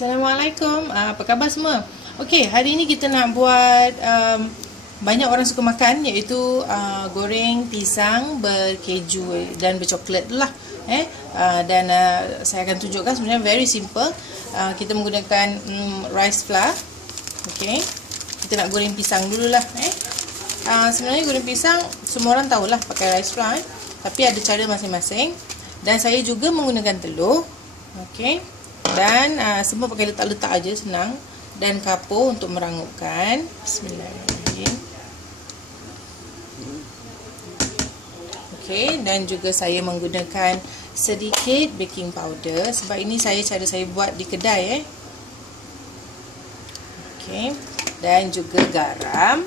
Assalamualaikum, apa khabar semua? Okey, hari ini kita nak buat banyak orang suka makan, iaitu goreng pisang berkeju dan bercoklat lah. Dan saya akan tunjukkan sebenarnya very simple. Kita menggunakan rice flour. Okey, kita nak goreng pisang dululah. Sebenarnya goreng pisang semua orang tahulah pakai rice flour, tapi ada cara masing-masing. Dan saya juga menggunakan telur. Okey. Dan semua pakai letak-letak aja, senang. Dan kapur untuk merangupkan. Bismillahirrahmanirrahim. Okey, dan juga saya menggunakan sedikit baking powder, sebab ini cara saya buat di kedai. Okey, dan juga garam.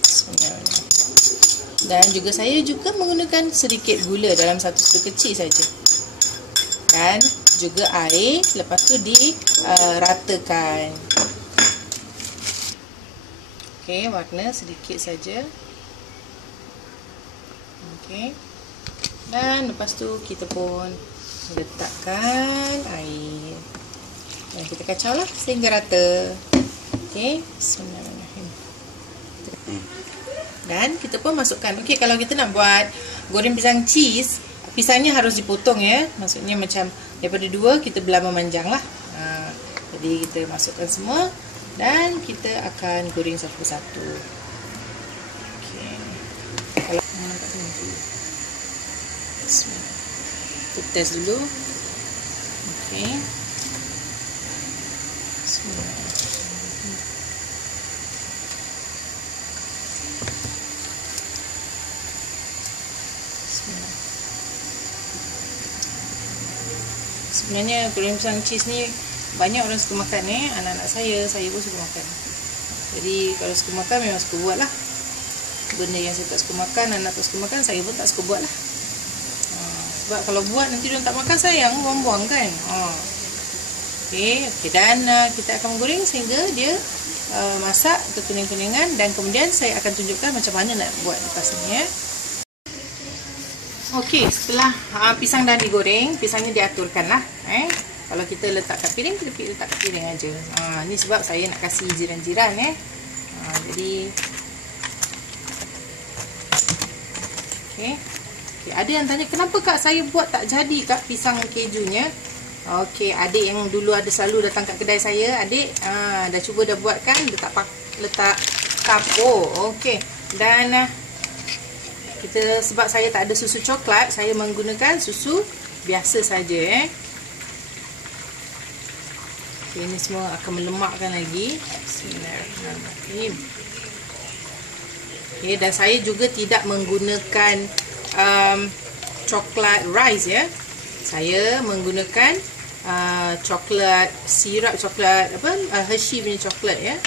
Bismillahirrahmanirrahim. Dan juga saya menggunakan sedikit gula dalam satu sendok kecil saja. Dan juga air, lepas tu diratakan. Okey, warna sedikit saja. Okey. Dan lepas tu kita pun letakkan air. Dan kita kacaulah sehingga rata. Okey, bismillahirrahmanirrahim. Dan kita pun masukkan. Okey, kalau kita nak buat goreng pisang cheese, pisangnya harus dipotong ya. Maksudnya macam daripada 2 kita belah memanjang lah. Jadi kita masukkan semua dan kita akan goreng satu persatu. Okey. Kalau nampak sini dulu. Kita test dulu. Okey. Bismillah. Sebenarnya goreng pisang cheese ni banyak orang suka makan anak-anak saya pun suka makan. Jadi kalau suka makan memang suka buat lah. Benda yang saya tak suka makan, anak tak suka makan, saya pun tak suka buat lah. Sebab kalau buat nanti dia tak makan, sayang, buang-buang kan. Okey, dan kita akan menggoreng sehingga dia masak kekuning-kuningan. Dan kemudian saya akan tunjukkan macam mana nak buat lepas ni. Okey, setelah pisang dah digoreng, pisangnya diaturkan lah. Kalau kita letak kat piring, kita letak kat piring aja. Ni sebab saya nak kasih jiran-jiran. Jadi, okey. Ada yang tanya, kenapa kak saya buat tak jadi kak pisang kejunya? Okey, adik yang dulu ada selalu datang kat kedai saya, adik dah cuba dah buat kan, letak kapur. Okey, dan sebab saya tak ada susu coklat, saya menggunakan susu biasa saja. Okay, ini semua akan melemakkan lagi. Bismillahirrahmanirrahim. Okay, dan saya juga tidak menggunakan coklat rice ya. Saya menggunakan coklat sirap, coklat Hershey punya coklat ya.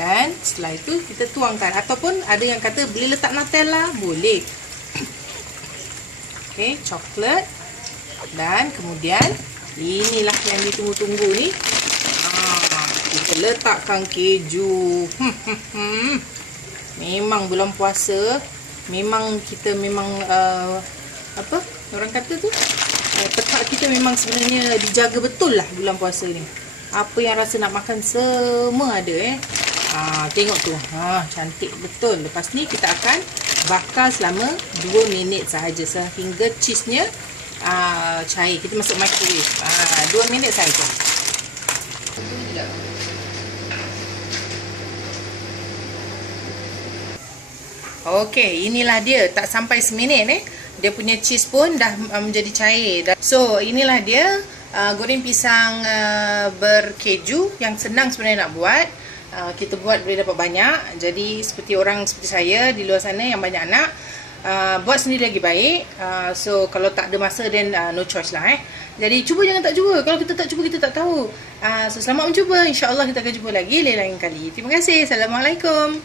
Dan setelah itu kita tuangkan, ataupun ada yang kata boleh letak Nutella, boleh. Okey, coklat. Dan kemudian inilah yang ditunggu-tunggu ni. Kita letakkan keju. Memang bulan puasa, memang kita orang kata tu, tekak kita memang sebenarnya dijaga betul lah bulan puasa ni. Apa yang rasa nak makan semua ada tengok tu. Cantik betul. Lepas ni kita akan bakar selama 2 minit sahaja sehingga cheese-nya cair. Kita masuk microwave 2 minit sahaja. Okey, inilah dia. Tak sampai seminit dia punya cheese pun dah menjadi cair. So inilah dia goreng pisang berkeju yang senang sebenarnya nak buat. Kita buat boleh dapat banyak. Jadi seperti saya di luar sana yang banyak anak, buat sendiri lagi baik. So kalau tak ada masa, then no choice lah. Jadi cuba, jangan tak cuba. Kalau kita tak cuba, kita tak tahu. So selamat mencuba. InsyaAllah kita akan jumpa lagi lain kali. Terima kasih. Assalamualaikum.